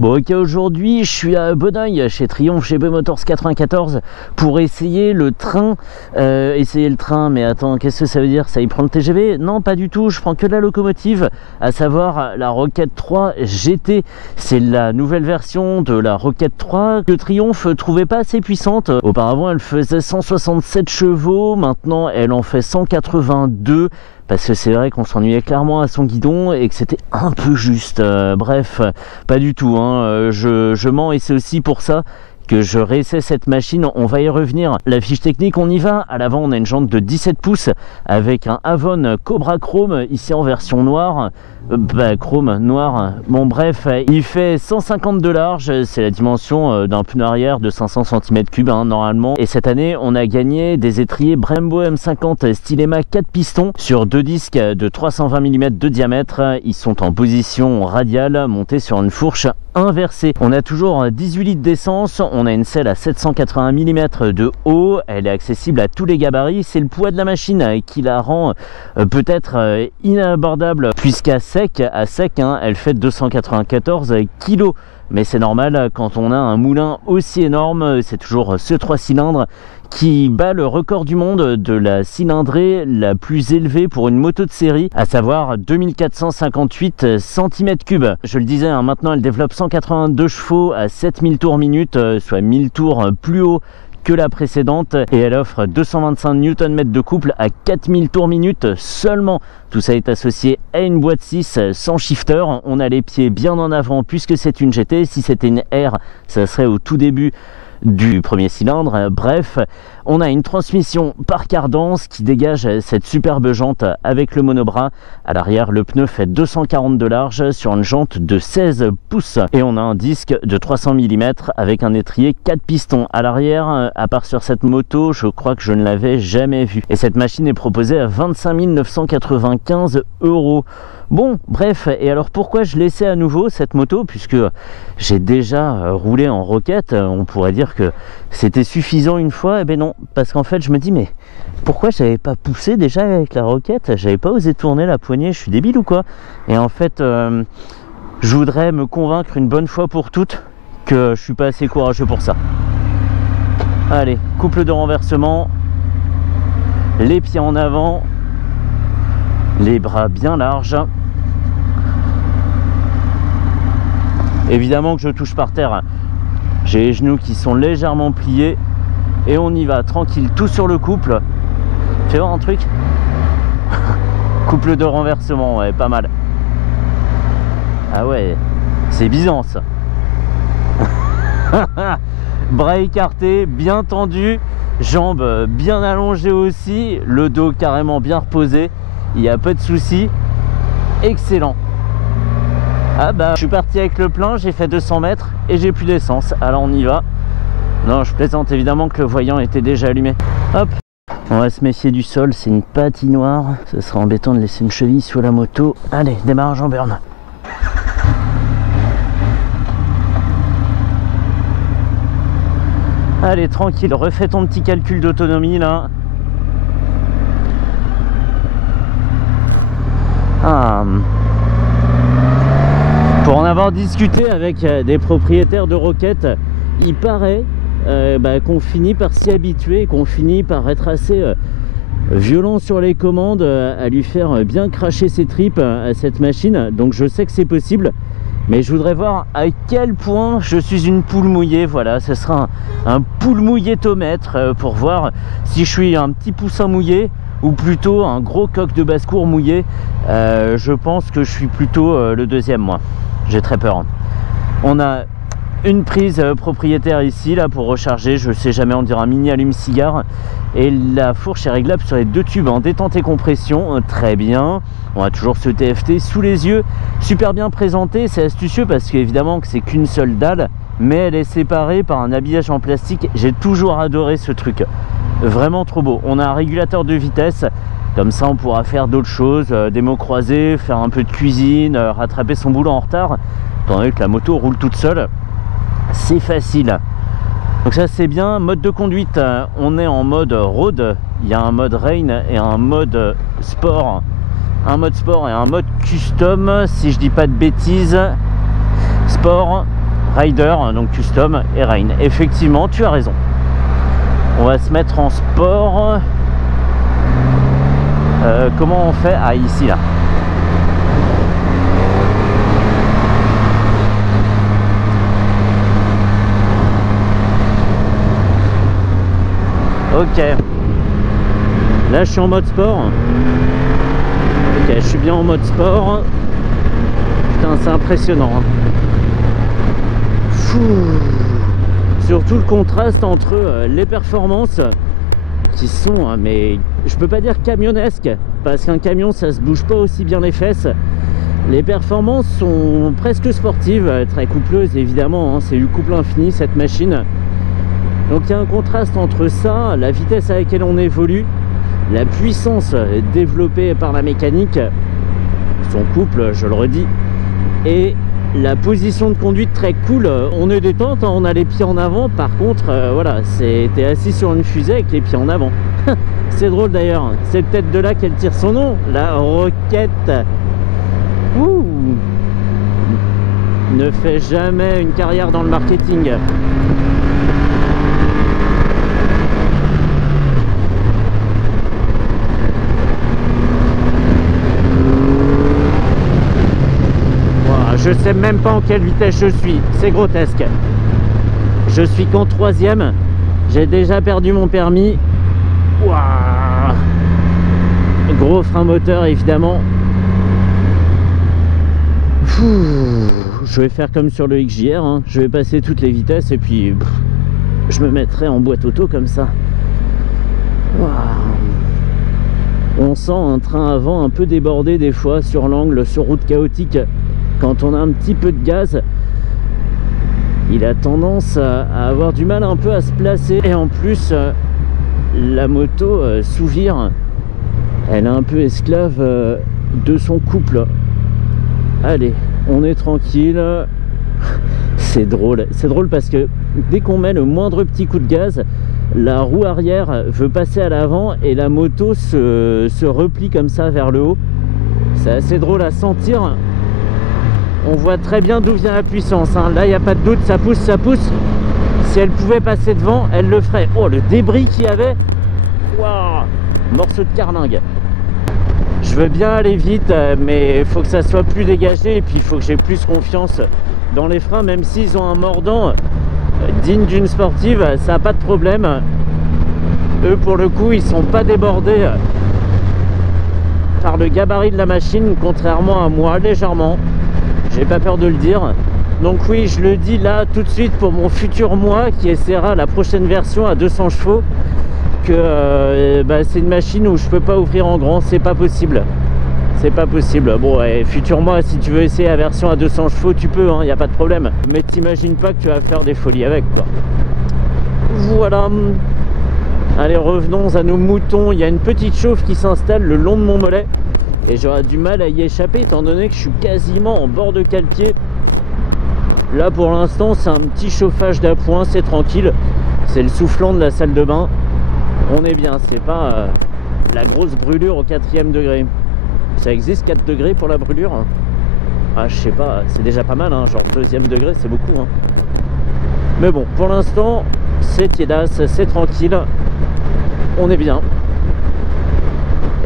Bon ok, aujourd'hui je suis à Bonneuil chez Triomphe GB Motors 94 pour essayer le train. Essayer le train, mais attends, qu'est-ce que ça veut dire? Ça y prend le TGV? Non, pas du tout, je prends que de la locomotive, à savoir la Rocket 3 GT. C'est la nouvelle version de la Rocket 3 que Triomphe trouvait pas assez puissante. Auparavant elle faisait 167 chevaux, maintenant elle en fait 182. Parce que c'est vrai qu'on s'ennuyait clairement à son guidon et que c'était un peu juste. Bref, pas du tout, hein. Je mens et c'est aussi pour ça que je réessaie cette machine. On va y revenir. La fiche technique, on y va. À l'avant, on a une jante de 17 pouces avec un Avon Cobra Chrome, ici en version noire. Chrome, noir. Bon bref, il fait 150 de large, c'est la dimension d'un pneu arrière de 500 cm3 hein, normalement. Et cette année, on a gagné des étriers Brembo M50 Stylema 4 pistons sur deux disques de 320 mm de diamètre. Ils sont en position radiale, montés sur une fourche inversée. On a toujours 18 litres d'essence, on a une selle à 780 mm de haut, elle est accessible à tous les gabarits. C'est le poids de la machine qui la rend peut-être inabordable, puisqu'à sec, hein, elle fait 294 kg. Mais c'est normal quand on a un moulin aussi énorme. C'est toujours ce 3 cylindres qui bat le record du monde de la cylindrée la plus élevée pour une moto de série, à savoir 2458 cm3. Je le disais, hein, maintenant elle développe 182 chevaux à 7000 tours minute, soit 1000 tours plus haut que la précédente, et elle offre 225 Nm de couple à 4000 tours minute seulement. Tout ça est associé à une boîte 6 sans shifter. On a les pieds bien en avant puisque c'est une GT. Si c'était une R, ça serait au tout début du premier cylindre. Bref, on a une transmission par cadence qui dégage cette superbe jante avec le monobras. À l'arrière, le pneu fait 240 de large sur une jante de 16 pouces et on a un disque de 300 mm avec un étrier 4 pistons. À l'arrière, à part sur cette moto, je crois que je ne l'avais jamais vue. Et cette machine est proposée à 25 995 €. Bon, bref, et alors pourquoi je laissais à nouveau cette moto? Puisque j'ai déjà roulé en Rocket, on pourrait dire que c'était suffisant une fois. Eh ben non, parce qu'en fait je me dis, mais pourquoi j'avais pas poussé déjà avec la Rocket? J'avais pas osé tourner la poignée, je suis débile ou quoi? Et en fait, je voudrais me convaincre une bonne fois pour toutes que je suis pas assez courageux pour ça. Allez, couple de renversement, les pieds en avant, les bras bien larges. Évidemment que je touche par terre, j'ai les genoux qui sont légèrement pliés et on y va tranquille, tout sur le couple. Fais voir un truc. Couple de renversement, ouais, pas mal. Ah ouais, c'est Byzance. Bras écartés, bien tendus, jambes bien allongées aussi, le dos carrément bien reposé. Il n'y a pas de souci, excellent. Ah bah je suis parti avec le plein, j'ai fait 200 mètres et j'ai plus d'essence, alors on y va. Non, je plaisante, évidemment que le voyant était déjà allumé. Hop, on va se méfier du sol, c'est une patinoire, ça serait embêtant de laisser une cheville sur la moto. Allez, démarrage en burn. Allez, tranquille, refais ton petit calcul d'autonomie là. Pour en avoir discuté avec des propriétaires de Rocket, il paraît qu'on finit par s'y habituer, qu'on finit par être assez violent sur les commandes, à lui faire bien cracher ses tripes à cette machine. Donc je sais que c'est possible, mais je voudrais voir à quel point je suis une poule mouillée. Voilà, ce sera un poule mouillétomètre pour voir si je suis un petit poussin mouillé ou plutôt un gros coq de basse-cour mouillé. Je pense que je suis plutôt le deuxième, moi. J'ai très peur. On a une prise propriétaire ici là pour recharger, je sais jamais, on dirait un mini allume-cigare. Et la fourche est réglable sur les deux tubes en détente et compression, très bien. On a toujours ce TFT sous les yeux, super bien présenté. C'est astucieux parce qu'évidemment que c'est qu'une seule dalle, mais elle est séparée par un habillage en plastique. J'ai toujours adoré ce truc, vraiment trop beau. On a un régulateur de vitesse, comme ça on pourra faire d'autres choses, des mots croisés, faire un peu de cuisine, rattraper son boulot en retard, étant donné que la moto roule toute seule, c'est facile. Donc ça c'est bien. Mode de conduite, on est en mode road, il y a un mode rain et un mode sport. Un mode sport et un mode custom, si je dis pas de bêtises. Sport, Rider, donc custom et Rain. Effectivement, tu as raison. On va se mettre en sport. Comment on fait? Ah, ici, là. Ok. Là, je suis en mode sport. Ok, je suis bien en mode sport. Putain, c'est impressionnant. Hein. Surtout le contraste entre les performances qui sont, mais je peux pas dire camionnesques, parce qu'un camion ça se bouge pas aussi bien les fesses. Les performances sont presque sportives, très coupleuses évidemment, hein, c'est du couple infini cette machine. Donc il y a un contraste entre ça, la vitesse à laquelle on évolue, la puissance développée par la mécanique, son couple, je le redis, et la position de conduite très cool. On est détente, hein, on a les pieds en avant. Par contre, voilà, t'es assis sur une fusée avec les pieds en avant. C'est drôle d'ailleurs. C'est peut-être de là qu'elle tire son nom, la Roquette. Ouh. Ne fais jamais une carrière dans le marketing. Je sais même pas en quelle vitesse je suis, c'est grotesque. Je suis qu'en 3e, j'ai déjà perdu mon permis. Ouah. Gros frein moteur évidemment. Je vais faire comme sur le XJR, hein. Je vais passer toutes les vitesses et puis je me mettrai en boîte auto comme ça. Ouah. On sent un train avant un peu débordé des fois sur l'angle, sur route chaotique. Quand on a un petit peu de gaz, il a tendance à avoir du mal un peu à se placer. Et en plus, la moto sous-vire, elle est un peu esclave de son couple. Allez, on est tranquille. C'est drôle parce que dès qu'on met le moindre petit coup de gaz, la roue arrière veut passer à l'avant et la moto se replie comme ça vers le haut. C'est assez drôle à sentir. On voit très bien d'où vient la puissance, hein. Là il n'y a pas de doute, ça pousse, ça pousse. Si elle pouvait passer devant, elle le ferait. Oh, le débris qu'il y avait. Waouh, morceau de carlingue. Je veux bien aller vite, mais il faut que ça soit plus dégagé. Et puis il faut que j'ai plus confiance dans les freins. Même s'ils ont un mordant digne d'une sportive, ça n'a pas de problème. Eux pour le coup, ils sont pas débordés par le gabarit de la machine, contrairement à moi, légèrement. J'ai pas peur de le dire. Donc oui, je le dis là tout de suite pour mon futur moi qui essaiera la prochaine version à 200 chevaux, que c'est une machine où je peux pas ouvrir en grand, c'est pas possible. C'est pas possible. Bon, futur moi, si tu veux essayer la version à 200 chevaux, tu peux, hein, y a pas de problème. Mais t'imagines pas que tu vas faire des folies avec, quoi. Voilà. Allez, revenons à nos moutons. Il y a une petite chauffe qui s'installe le long de mon mollet. Et j'aurai du mal à y échapper étant donné que je suis quasiment en bord de cale-pied. Là pour l'instant c'est un petit chauffage d'appoint, c'est tranquille. C'est le soufflant de la salle de bain. On est bien, c'est pas la grosse brûlure au 4e degré. Ça existe 4 degrés pour la brûlure? Ah je sais pas, c'est déjà pas mal, hein, genre 2e degré c'est beaucoup. Hein. Mais bon, pour l'instant c'est tiédasse, c'est tranquille. On est bien.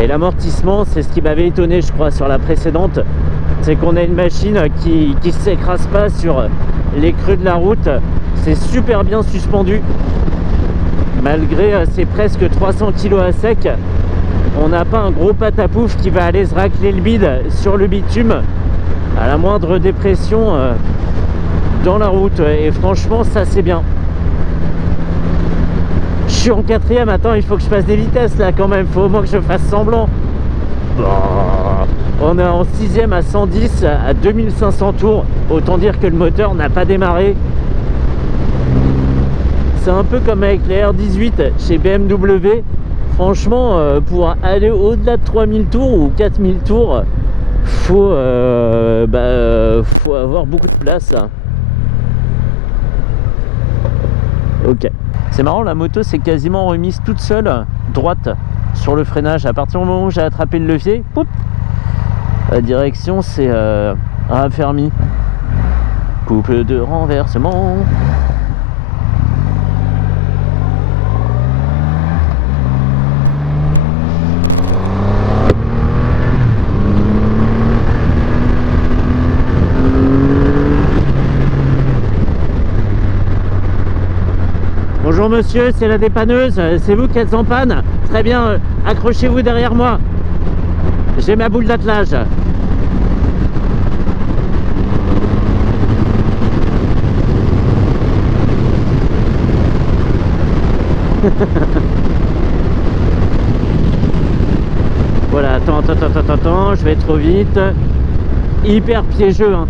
Et l'amortissement, c'est ce qui m'avait étonné, je crois, sur la précédente. C'est qu'on a une machine qui ne s'écrase pas sur les creux de la route. C'est super bien suspendu. Malgré ces presque 300 kg à sec, on n'a pas un gros patapouf qui va aller se racler le bide sur le bitume à la moindre dépression dans la route. Et franchement, ça c'est bien. Je suis en 4e, attends, il faut que je fasse des vitesses là quand même, faut au moins que je fasse semblant. On est en 6e à 110 à 2500 tours, autant dire que le moteur n'a pas démarré. C'est un peu comme avec les R18 chez BMW. Franchement, pour aller au-delà de 3000 tours ou 4000 tours, faut avoir beaucoup de place. Ok. C'est marrant, la moto s'est quasiment remise toute seule, droite, sur le freinage. À partir du moment où j'ai attrapé le levier, poup, la direction s'est raffermie. couple de renversement. Bonjour monsieur, c'est la dépanneuse, c'est vous qui êtes en panne? Très bien, accrochez-vous derrière moi. J'ai ma boule d'attelage. Voilà, attends, je vais trop vite. Hyper piégeux, hein.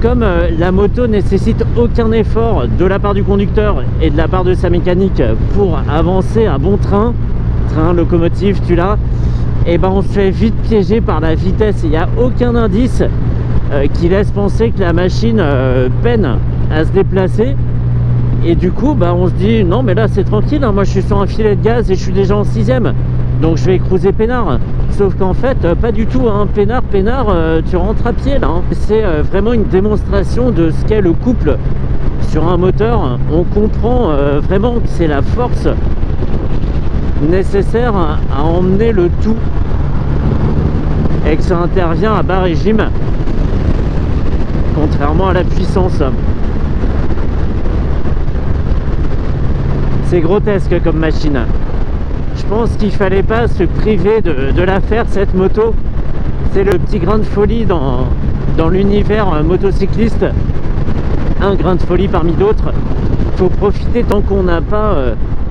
Comme la moto nécessite aucun effort de la part du conducteur et de la part de sa mécanique pour avancer à bon train, locomotive, tu l'as, et ben on se fait vite piéger par la vitesse. Il n'y a aucun indice qui laisse penser que la machine peine à se déplacer. Et du coup, bah, on se dit, non mais là c'est tranquille, hein, moi je suis sur un filet de gaz et je suis déjà en 6ème, donc je vais cruiser peinard. Sauf qu'en fait, pas du tout, hein. Peinard, tu rentres à pied là, hein. C'est vraiment une démonstration de ce qu'est le couple sur un moteur. On comprend vraiment que c'est la force nécessaire à emmener le tout et que ça intervient à bas régime, contrairement à la puissance. C'est grotesque comme machine. Je pense qu'il fallait pas se priver de la faire, cette moto. C'est le petit grain de folie dans l'univers motocycliste. Un grain de folie parmi d'autres. Il faut profiter tant qu'on n'a pas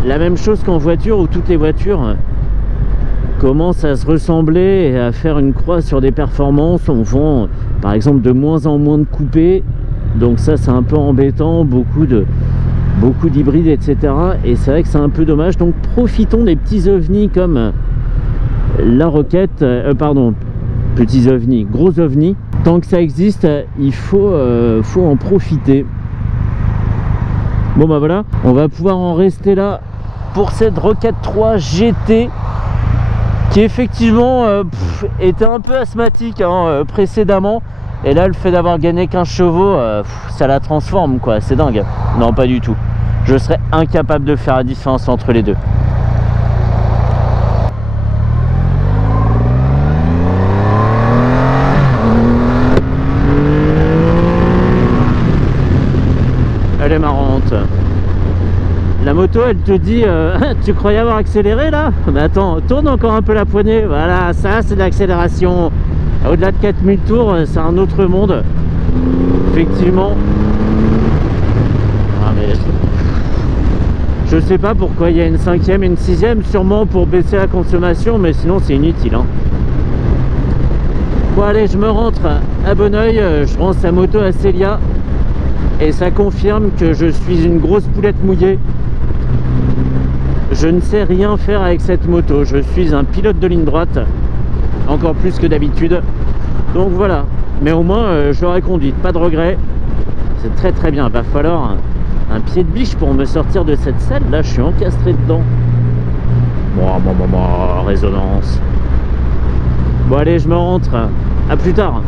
la même chose qu'en voiture, où toutes les voitures commencent à se ressembler et à faire une croix sur des performances. On vend par exemple de moins en moins de coupés, donc ça c'est un peu embêtant, beaucoup d'hybrides, etc. Et c'est vrai que c'est un peu dommage. Donc profitons des petits ovnis comme la Roquette, petits ovnis, gros ovnis. Tant que ça existe, il faut en profiter. Bon bah voilà, on va pouvoir en rester là pour cette Roquette 3 GT qui effectivement était un peu asthmatique précédemment. Et là, le fait d'avoir gagné 15 chevaux, ça la transforme, quoi. C'est dingue. Non, pas du tout. Je serais incapable de faire la différence entre les deux. Elle est marrante. La moto, elle te dit tu croyais avoir accéléré là? Mais attends, tourne encore un peu la poignée. Voilà, ça c'est de l'accélération. Au-delà de 4000 tours, c'est un autre monde. Effectivement. Ah, mais je sais pas pourquoi il y a une 5ème et une 6ème, sûrement pour baisser la consommation, mais sinon c'est inutile, hein. Bon allez, je me rentre à Bonneuil, je rends sa moto à Célia et ça confirme que je suis une grosse poulette mouillée. Je ne sais rien faire avec cette moto, je suis un pilote de ligne droite, encore plus que d'habitude. Donc voilà, mais au moins je l'aurais conduite, pas de regret. C'est très très bien. Va falloir un pied de biche pour me sortir de cette selle. Là je suis encastré dedans. Résonance. Bon allez, je me rentre, à plus tard.